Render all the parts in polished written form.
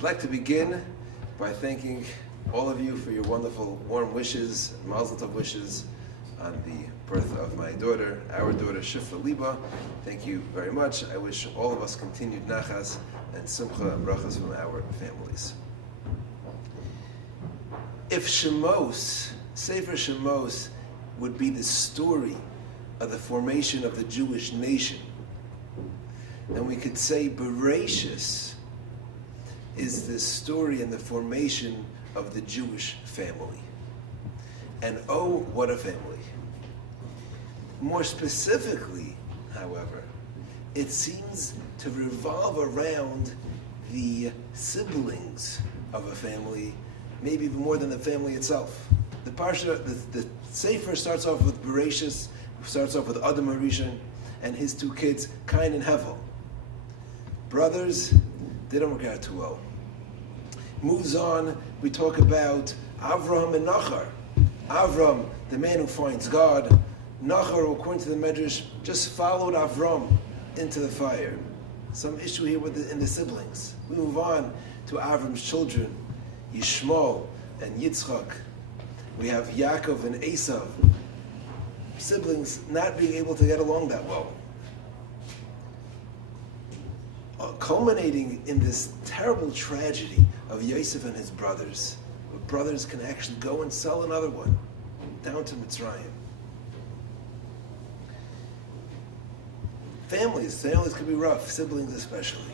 I'd like to begin by thanking all of you for your wonderful warm wishes and mazel tov wishes on the birth of my daughter, our daughter Shifra Liba. Thank you very much. I wish all of us continued nachas and simcha and brachas from our families. If Shemos, Sefer Shemos, would be the story of the formation of the Jewish nation, then we could say Bereshis is the story and the formation of the Jewish family. And oh, what a family. More specifically, however, it seems to revolve around the siblings of a family, maybe even more than the family itself. The Parshat, the Sefer starts off with Bereshis, starts off with Adam Harishon and his two kids, Cain and Hevel. Brothers, they don't work out too well. Moves on, we talk about Avram and Nachar. Avram, the man who finds God. Nachar, who according to the Medrash, just followed Avram into the fire. Some issue here in the siblings. We move on to Avram's children, Yishmael and Yitzchak. We have Yaakov and Esav. Siblings not being able to get along that well. Culminating in this terrible tragedy of Yosef and his brothers. Where brothers can actually go and sell another one down to Mitzrayim. Families can be rough, siblings especially.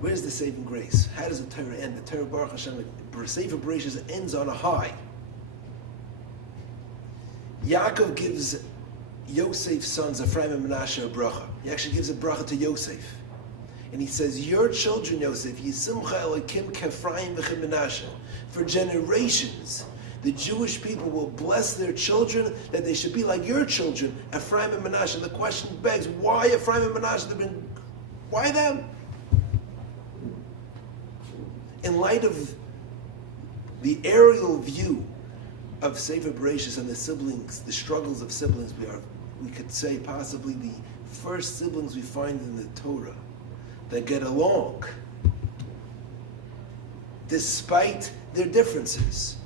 Where's the saving grace? How does the Torah end? The Torah, Baruch Hashem, Sefer Bereshis ends on a high. Yaakov gives Yosef's sons, Ephraim and Menashe, a bracha. He actually gives a bracha to Yosef. And he says, your children, Yosef, Yisimcha Elokim K'Ephraim v'Chem Menashe. For generations, the Jewish people will bless their children that they should be like your children, Ephraim and Menashe. And the question begs, why Ephraim and Menashe? Why them? In light of the aerial view of Sefer Bereshis and the siblings, the struggles of siblings, we could say possibly the first siblings we find in the Torah that get along despite their differences.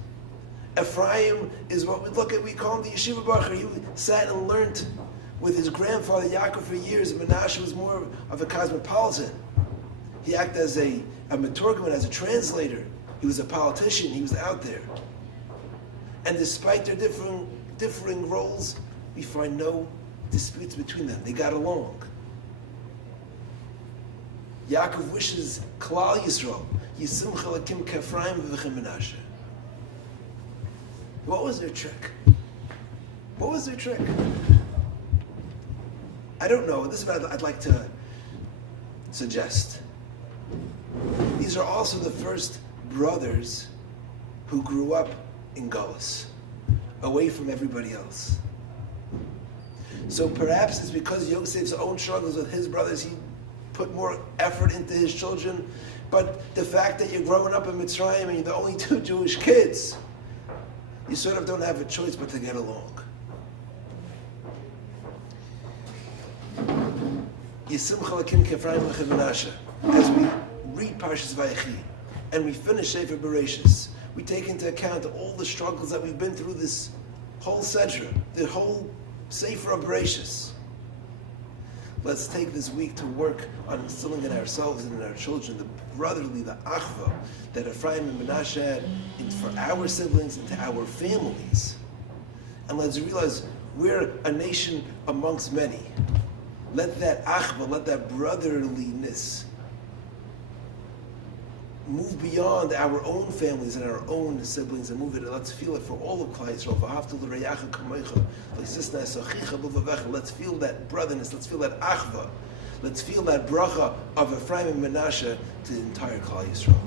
Ephraim is what we call him the Yeshiva Bacher. He sat and learned with his grandfather Yaakov for years. Menashe was more of a cosmopolitan. He acted as a metorgman, as a translator. He was a politician. He was out there. And despite their differing roles, we find no disputes between them. They got along. Yaakov wishes Klal Yisrael, Yisimcha Elokim K'Ephraim v'Chem Menashe. What was their trick? What was their trick? I don't know. This is what I'd like to suggest. These are also the first brothers who grew up in Galus, away from everybody else. So perhaps it's because Yosef's own struggles with his brothers, he put more effort into his children. But the fact that you're growing up in Mitzrayim and you're the only two Jewish kids, you sort of don't have a choice but to get along. Yisimcha Elokim K'Ephraim v'Chem Menashe. As we read Parshat Vayechi and we finish Sefer Bereshis, we take into account all the struggles that we've been through this whole Sedra, the whole Sefer of Bereshis. Let's take this week to work on instilling in ourselves and in our children the brotherly, the achva that Ephraim and Menashe had for our siblings and to our families. And let's realize we're a nation amongst many. Let that achva, let that brotherliness move beyond our own families and our own siblings and move it. Let's feel it for all of Klal Yisrael. Let's feel that brotherness. Let's feel that achva. Let's feel that bracha of Ephraim and Menashe to the entire Klal Yisrael.